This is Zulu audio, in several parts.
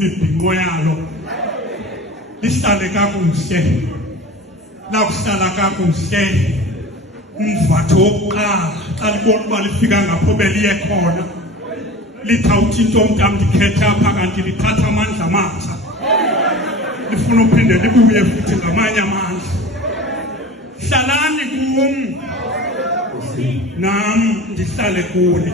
imibhinqo yalo lihlale kakuhle lakuhlala kakuhle umvatho wokuqala xa libona uba lifika ngapho beliye khona lithawuthi into umntam ndikhethe apha kanti lithatha amandla amatsha lifuna uphinde libuye futhi ngamanye amandla hlalani kum nam ndihlale kuni.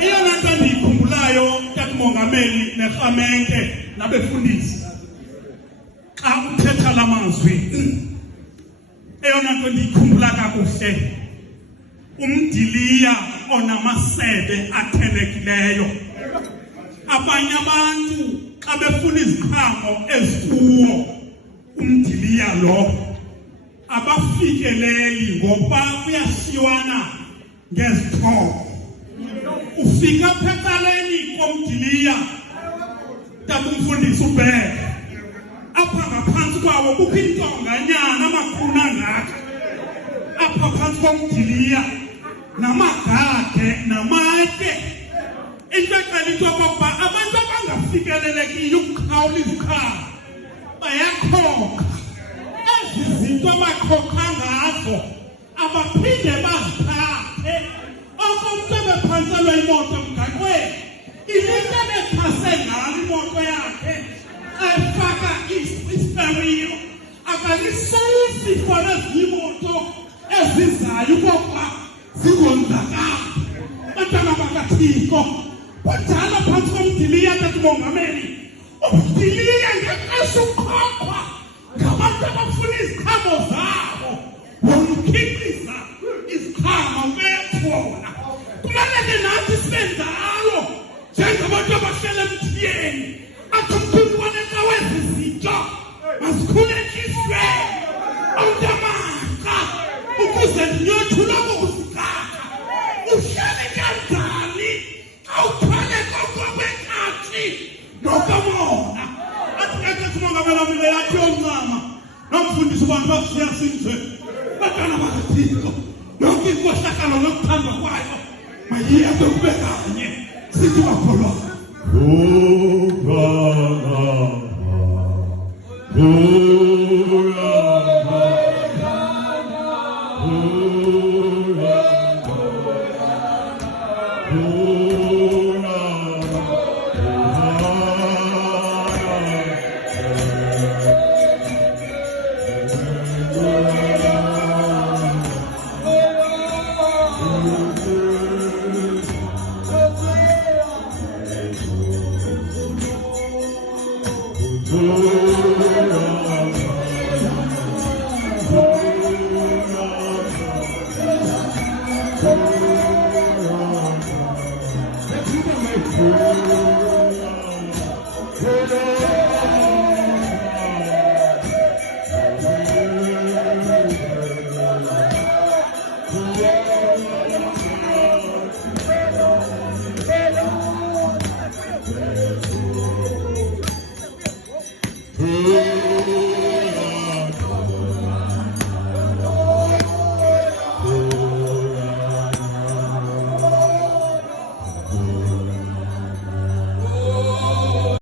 Iyona nto ndiyikhumbulayo takumongameli nerhamente nabefundisi xa uthetha la mazwi eyona nto ndiyikhumbula kakuhle umdiliya onamasebe athelekileyo. Abanye abantu xa befuna iziqhamo ezikuwo umdiliya lo abafikeleli ngoba kuyashiywana ngezixhobo. Ufika phekaleni komdiliya takumfundisa ubheke apha ngaphansi kwawo kukho intonganyana amakhulu angaka apha phansi komdiliya namagade namatye. Into exela into yokokuba abantu abangafikelelekiyo ukukhawula iziqhamo bayakhokha. Ezi zinto abakhokha ngazo abaphinde bazithathe. Okomntu ebephanselwe imoto mgaqweni ilinto ebephase ngalo imoto yakhe efaka isteriyo akalisusi for ezinye imoto ezizayo ukuba zikonzakala. Bantwana bakaThixo kunjalo phantsi komdiliya takumongameli. Umdiliya ngexesha ukhokhwa ngabantu abafuna iziqhamo zabo womkhiqiza iziqhamo bekhona. Kumele nathi senzalo njengabantu abahlala emthiyeni athi umkhulu waneka wezi zinto mazikhulekiswe awutamaka ukuze ndiyothula kokusikaka uhlale kanjani awuthwale kokwabekati nokamona athi kakesimongabelomile yathi yomncama nomfundisi abantu bakusiyasindwe. Bantwana bakaThixo yonke inkohlakalo nokuthandwa kwayo mayiya kube kanye sithi bakholwa Hello.